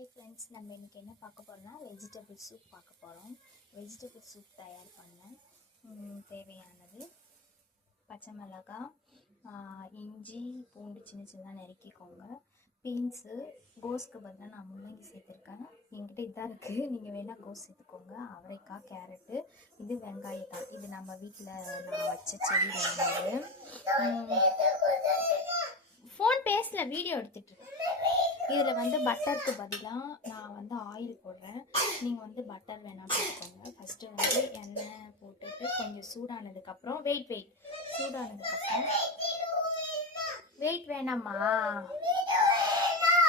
Hi friends, நம்ம இன்றைக்கி என்ன பார்க்க போகிறோம்னா வெஜிடபிள் சூப் பார்க்க போகிறோம். வெஜிடபிள் சூப் தயார் பண்ண தேவையானது பச்சை மிளகாய், இஞ்சி, பூண்டு சின்ன சின்னதாக நறுக்கிக்கோங்க. பீன்ஸு, கோஸ்க்கு பதிலாக நான் முள்ளங்கி சேர்த்துருக்கேன். என்கிட்ட இதாக இருக்குது, நீங்கள் வேணால் கோஸ் சேர்த்துக்கோங்க. அவரைக்காய், கேரட்டு, இது வெங்காயத்தாள். இது நம்ம வீட்டில் நான் வச்ச செடி வந்தது. ஃபோன் பேசல, வீடியோ எடுத்துகிட்டு இருக்கேன். இதில் பட்டருக்கு பதிலாக நான் ஆயில் போடுறேன். நீங்கள் பட்டர் வேணால் போட்டுக்கோங்க. ஃபஸ்ட்டு எண்ணெய் போட்டுட்டு கொஞ்சம் சூடானதுக்கப்புறம் சூடானதுக்கப்புறம் வேணாமா,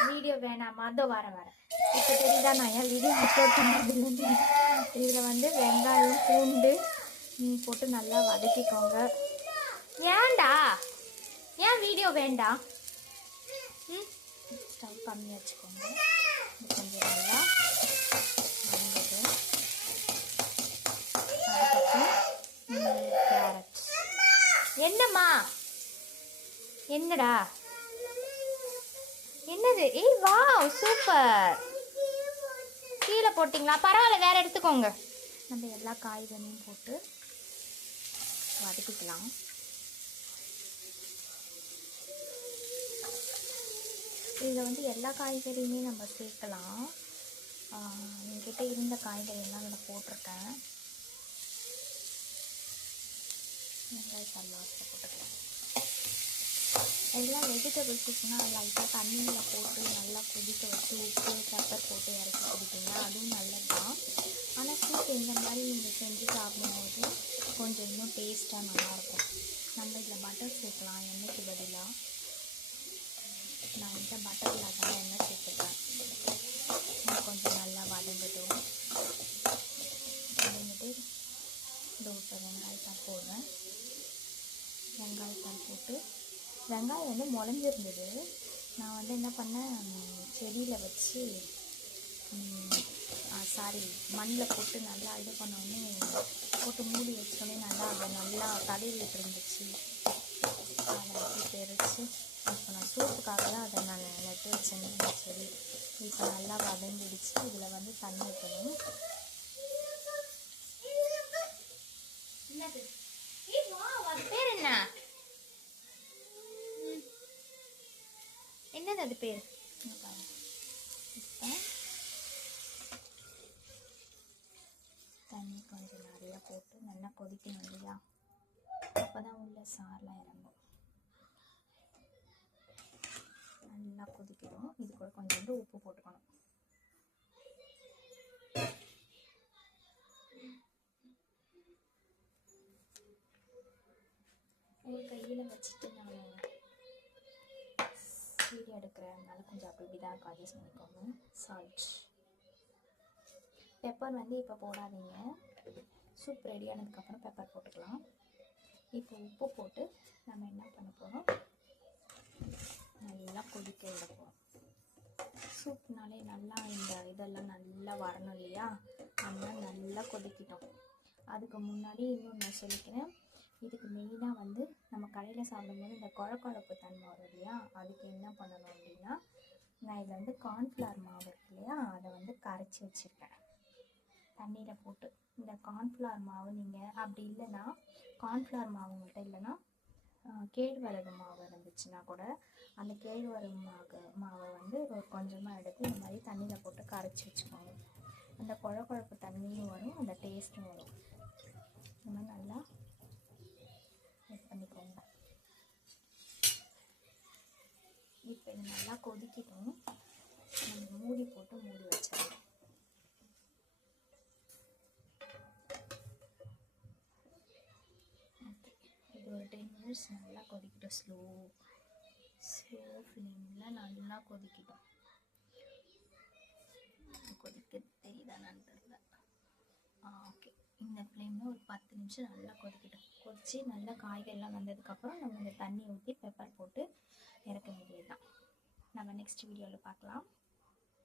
வீடியோ வேணாமா, அதோ வரேன். இப்போ தெரியுதா நான் ஏன் வீடியோ அப்லோட் பண்ணுறதுலேருந்து. இதில் வெங்காயம், பூண்டு போட்டு நல்லா வதக்கிக்கோங்க. ஏன்டா ஏன் வீடியோ வேண்டாம்? ஸ்டவ் கம்மியாக வச்சுக்கோங்க. கொஞ்சம் நல்லா வதங்கிட்டு கேரட். என்னம்மா, என்னடா, என்னது? ஏய் வா, சூப்பர். கீழே போட்டிங்களா? பரவாயில்ல, வேற எடுத்துக்கோங்க. நம்ம எல்லா காய்கறியும் போட்டு வதக்கிக்கலாம். இதில் எல்லா காய்கறியுமே நம்ம சேர்க்கலாம். என்கிட்ட இருந்த காய்கறியெல்லாம் அதில் போட்டிருக்கேன். வெங்காயத்தாள் லாஸ்ட்டில் போட்டுக்கலாம். எல்லாம் வெஜிடபிள் சூப்னால் லைட்டாக தண்ணியில் போட்டு நல்லா கொதிக்க வச்சு உப்பு, பெப்பர் போட்டு இறக்கி குடிப்பீங்க, அதுவும் நல்லது தான். ஆனால் சூப் இந்த மாதிரி நீங்கள் செஞ்சு சாப்பிடும்போது கொஞ்சம் இன்னும் டேஸ்ட்டாக நல்லாயிருக்கும். நம்ம இதில் பட்டர் சேர்க்கலாம் எண்ணெய்க்கு பதிலாக. நான் இந்த பட்டரில் தான் எண்ணெய் சேர்த்துக்கிறேன். கொஞ்சம் நல்லா வதங்கிட்டு இப்போ வெங்காயத்தாள் போடுறேன். வெங்காயத்தாள் போட்டு வெங்காயம் முளைஞ்சிருந்தது. நான் என்ன பண்ணேன், செடியில் வச்சு மண்ணில் போட்டு நல்லா இது பண்ணோடனே போட்டு மூடி வச்சோடனே நல்லா தடவிட்டு இருந்துச்சு. அதை தெரிச்சு இப்போ நான் சூப்புக்காக தான் அதை நான் நட்டு வச்சேன் செடி. இப்போ நல்லா வதங்கிடுச்சு. இதில் தண்ணி ஊற்றணும். அது பேர் என்னது அது பேர்? இப்போ தண்ணி கொஞ்சம் நிறையா போட்டு நல்லா கொதிக்கணும் இல்லையா? அப்போ தான் உள்ள சாரெலாம் இறங்கும். நல்லா கொதிக்கணும். இது கூட கொஞ்சம் உப்பு போட்டுக்கணும். ஒரு கையில் வச்சுட்டு நான் வீடியோ எடுக்கிறேன், அதனால கொஞ்சம் அப்படி தான் இருக்கும், அட்ஜஸ்ட் பண்ணிக்கோங்க. சால்ட், பெப்பர் இப்போ போடாதீங்க. சூப் ரெடி ஆனதுக்கப்புறம் பெப்பர் போட்டுக்கலாம். இப்போ உப்பு போட்டு நம்ம என்ன பண்ண போகிறோம், நல்லா கொதிக்க விட போகிறோம். சூப்னாலே நல்லா இந்த இதெல்லாம் நல்லா வரணும் இல்லையா? அதனால் நல்லா கொதிக்கிட்டோம். அதுக்கு முன்னாடி இன்னும் நான் சொல்லிக்கிறேன், இதுக்கு மெயினாக நம்ம கடையில் சாப்பிடும்போது இந்த குழப்பு தன்மை வரும் இல்லையா? அதுக்கு என்ன பண்ணணும் அப்படின்னா, நான் இதில் கார்ன்ஃப்ளவர் மாவு இருக்கு இல்லையா, அதை கரைச்சி வச்சுருக்கேன் தண்ணியில் போட்டு. இந்த கார்ன்ஃப்ளவர் மாவு நீங்கள் அப்படி இல்லைன்னா, கார்ன்ஃப்ளவர் மாவு மட்டும் இல்லைன்னா கேழ்வரகு மாவு இருந்துச்சுன்னா கூட அந்த கேழ்வரகு மாவை ஒரு கொஞ்சமாக எடுத்து இந்த மாதிரி தண்ணியில் போட்டு கரைச்சி வச்சுக்கோங்க. அந்த குழப்பு தண்ணியும் வரும், அந்த டேஸ்ட்டும் வரும். இந்த மாதிரி நல்லா இது பண்ணிக்கோங்க. இப்போ இது நல்லா கொதிக்கிட்டோம். நம்ம மூடி போட்டு மூடி வச்சிடலாம். இது ஒரு 10 மினிட்ஸ் நல்லா கொதிக்கிட்டோம். ஸ்லோ ஃப்ளேமில் நல்லா கொதிக்கிட்டோம். கொதிக்க தெரியுதான்னு தெரியல. ஓகே, இந்த ஃப்ளேமில் ஒரு 10 நிமிஷம் நல்லா கொதிக்கிட்டோம். கொதித்து நல்லா காய்கறிலாம் வந்ததுக்கப்புறம் நம்ம இந்த தண்ணி ஊற்றி பெப்பர் போட்டு இறக்க வேண்டியது தான். நம்ம நெக்ஸ்ட் வீடியோவில் பார்க்கலாம்.